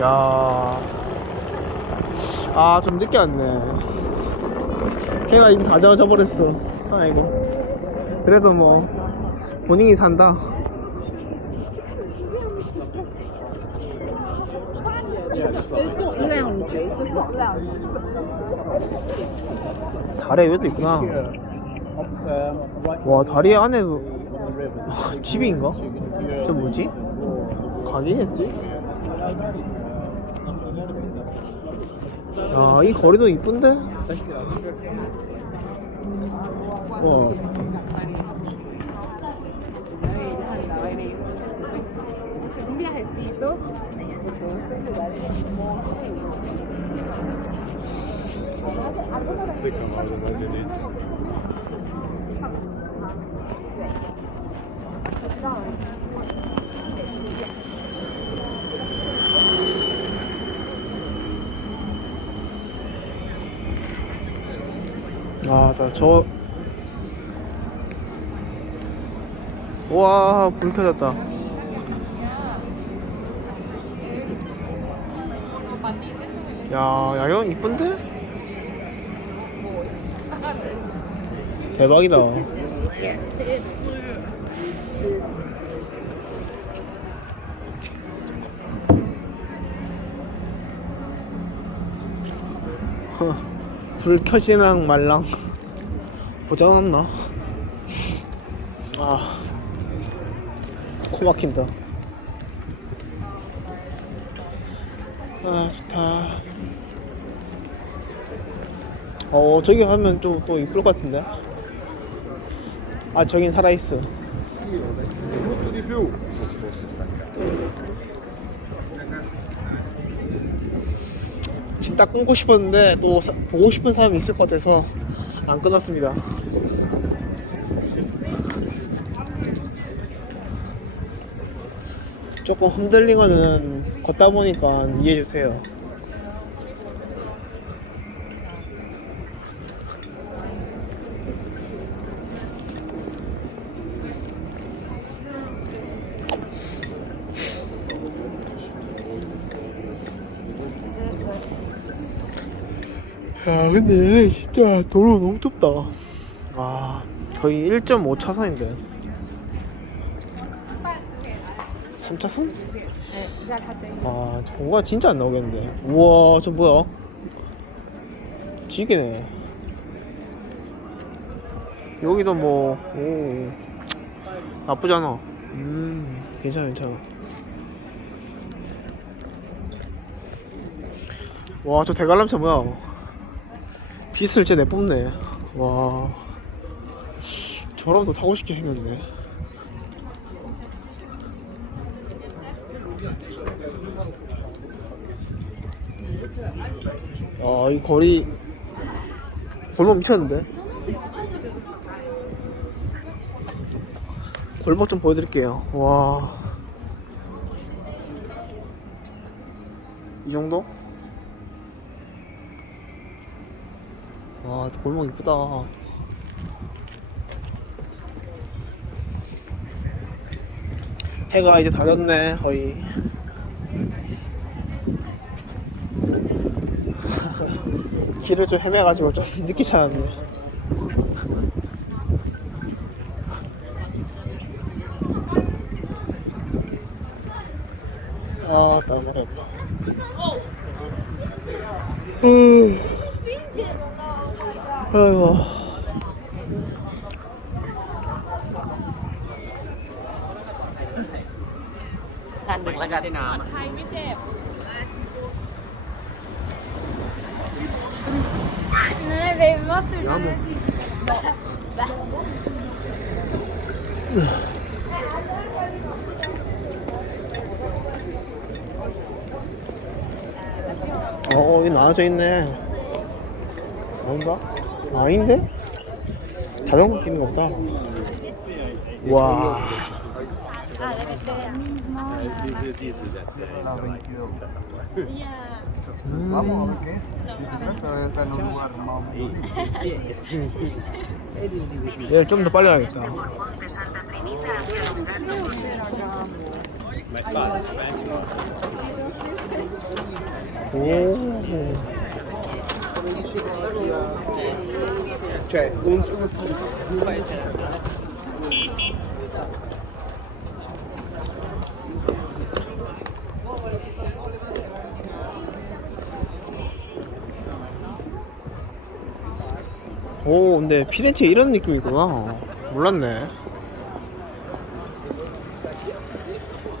야. 아, 좀 늦게 왔네. 해가 이미 다 젖어 버렸어. 아이고. 그래도 뭐, 본인이 산다. 다리에 왜도 있구나. 와, 다리 안에도 집인가? 저 뭐지? 가게겠지? 야, 이 거리도 이쁜데? 와. 아, 자, 저. 와, 불 켜졌다. 야, 야경 이쁜데? 대박이다. 허, 불 켜지랑 말랑 고장났나? 아, 코 막힌다. 아, 좋다. 어, 저기 가면 좀 또 이쁠 것 같은데? 아, 저긴 살아있어. 지금 딱 끊고 싶었는데 또 사- 보고 싶은 사람이 있을 것 같아서 안 끊었습니다. 조금 흔들린 거는 걷다 보니까 이해해 주세요. 야 근데 진짜 도로 너무 좁다. 와 거의 1.5 차선인데. 3차선? 와 공간 진짜 안 나오겠는데. 우와 저 뭐야? 지게네. 여기도 뭐 오 나쁘잖아. 음 괜찮아 괜찮아. 와 저 대관람차 뭐야 빛을 진짜 내뿜네. 와. 저런 도 타고 싶게 생겼네. 아, 이 거리 골목 미쳤는데? 골목 좀 보여드릴게요. 와. 이 정도? 와, 골목 이쁘다. 해가 이제 다 졌네, 거의. 길을 좀 헤매가지고 좀 늦게 찾았네. 아, 나 머리 아파. 아이고. 어, 여기 나눠져 있네. 뭔가? 아닌데? 자전거 끼는 거 보다. 와. 음. 얘를 좀 더 빨리 가야겠다. 오. Cioè, un... 오, 근데 피렌체 이런 느낌이구나. 몰랐네.